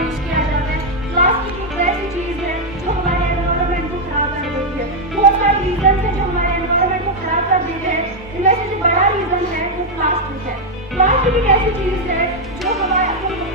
Use किया जाता है। प्लास्टिक एक ऐसी चीज है जो हमारे एनवायरनमेंट को खराब कर देती है। बहुत सारे रीजन है जो हमारे एनवायरनमेंट को खराब कर देते हैं, इनमें से जो बड़ा रीजन है वो प्लास्टिक है। प्लास्टिक एक ऐसी चीज है जो हमारे अपने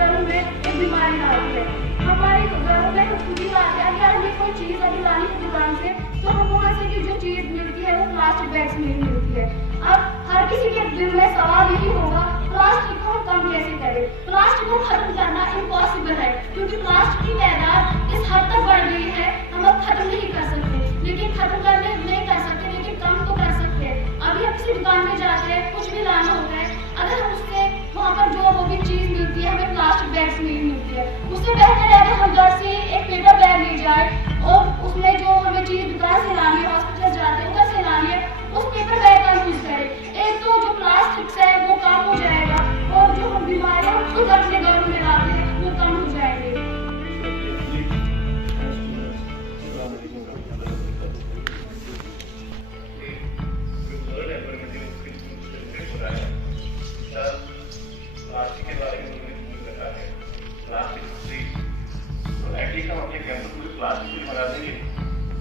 घरों में एक बीमारी डालती है। हमारे घरों में खुद ही लाते हैं, अगर हमें कोई चीज अभी लानी है दुकान से तो हम वहाँ से की जो चीज मिलती है वो प्लास्टिक बैग्स में ही मिलती है। अब हर किसी के दिल में सवाल यही होगा प्लास्टिक को हम कम कैसे करें। प्लास्टिक को खत्म करना इम्पॉसिबल है क्योंकि प्लास्टिक की तादाद इस हद तक बढ़ गई है हम अब खत्म नहीं कर सकते, लेकिन खत्म करने नहीं कर सकते लेकिन कम तो कर सकते हैं। अभी हम किसी दुकान में जाते हैं, कुछ भी लाना होता है, अगर हम उससे वहाँ पर जो वो भी चीज मिलती है हमें प्लास्टिक बैग्स में ही मिलती है, उससे बेहतर है कि हम घर से एक पेपर बैग ले जाए और उसमें जो हमें चीज दुकान से लानी है, हॉस्पिटल जाते हैं उधर से लानी है, उस पेपर बैग का यूज करें। एक तो जो प्लास्टिक है वो कम हो जाएगा और जो हम बीमारियां खुद अपने घरों में लाते हैं वो कम हो जाएंगे। प्लास्टिक के बारे में बता रहे हैं, प्लास्टिक फ्री तो एटलीस्ट हम अपने कैंपस में प्लास्टिक भी बना देंगे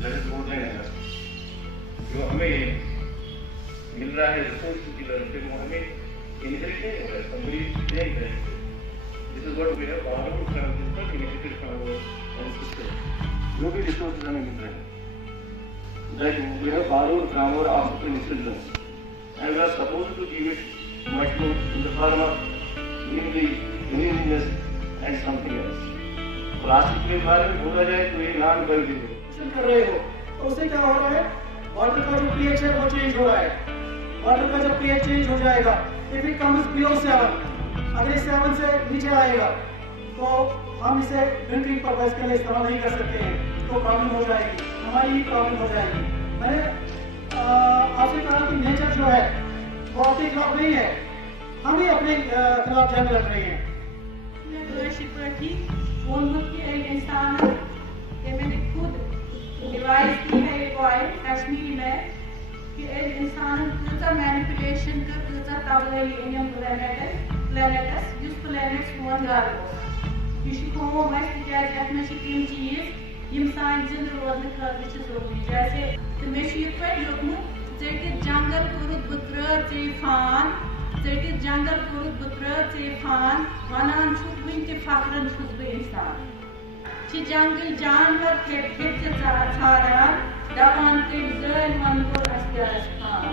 जैसे छोड़ देंगे जो हमें मिल रहा है रिसोर्स की तरफ से वो हमें इनिशिएटिव नहीं हो रहा है, कंपनी नहीं करेंगे। This is what we have already from initiative from our system. जो भी रिसोर्सेज हमें मिल रहे हैं that we have borrowed from our hospital institutions and we are supposed to give it much more in the form of in the cleanliness and something else. Plastic के बारे में बोला जाए तो ये नाम कर दीजिए कर रहे हो तो उससे क्या हो रहा है, वाटर का जो पीएच है वो चेंज हो रहा है। वाटर का जब पीएच चेंज हो जाएगा, इफ इट कम्स बिलो 7, अगर 7 से नीचे आएगा तो हम इसे ड्रिंकिंग पर्पस के लिए इस्तेमाल नहीं कर सकते हैं, तो प्रॉब्लम हो जाएगी, हमारी ही प्रॉब्लम हो जाएगी। मैंने आपसे कहा कि नेचर जो है वो आपके खिलाफ नहीं है, हम ही अपने खिलाफ जंग लड़ रहे हैं। इंसान मैंने खुद डिवाइस की है एक ऑयल कश्मीरी में कि इंसान मैनिपुलेशन कर प्लेनेटस जिस प्लेनेट सोन घर यह कौम तक में तम चीज सान जिंद रोजन खतर जरूरी जैसे तो मे लिखमुत टिट जंगल कोरुत बह त्रे फान टिट जंगल कोरुत बह त्रे फान वनान वन फखरन बह इंसान जंगल जानवर ारान दपान तम जल मन खान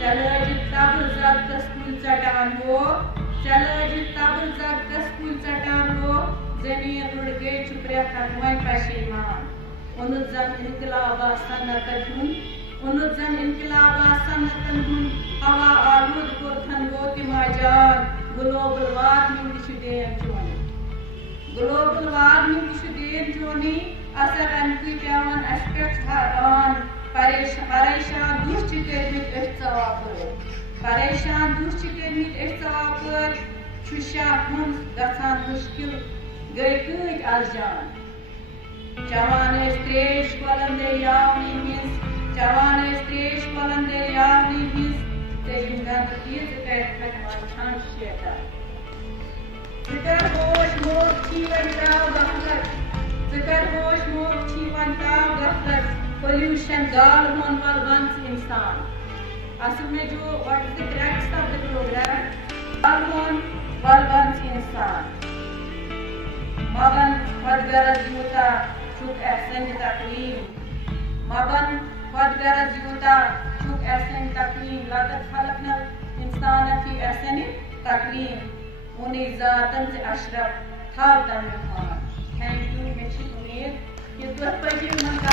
चलज तबल जबकस कुल चटान हो चलज तबल जबकस कुल चटान हो जमीन रुड़ गए प्रे वन पशेमान ओनुत जन इनकलाबा सनतन ओनुत जन इनकलाबा सनतन हवा आलूद कोरथन गो तिमाजान ग्लोबल वार्मिंग देन चोनी ग्लोबल वार्मिंग देन चोनी असर अनकी पेवन अस्पेक्ट हारान परेशान दुष्ट कर्मित अवापर परेशान दुष्ट कर्मित अवापर छुशा हुन गसान मुश्किल गई कूट अलजान चवान त्रेश कलन दरियावनी मिस चवान त्रेश कलन दरियावनी मिस तेम गंदगी छान शेता जिकर होश मोख जीवन राव गफलत जिकर होश मोख जीवन राव गफलत पोल्यूशन गाल होन वाल वंस इंसान असल में जो what is the crux of the programme गाल होन वाल वंस इंसान मगन वदगरज यूता चुक एहसन तकलीम मगन वदगरज यूता चुक एहसन तकलीम लागत खलकना इंसान की एहसन तकलीम उन्हें जातन से अशरफ था तन में खाना। Thank you. मैं उम्मीद ये तो पर मन का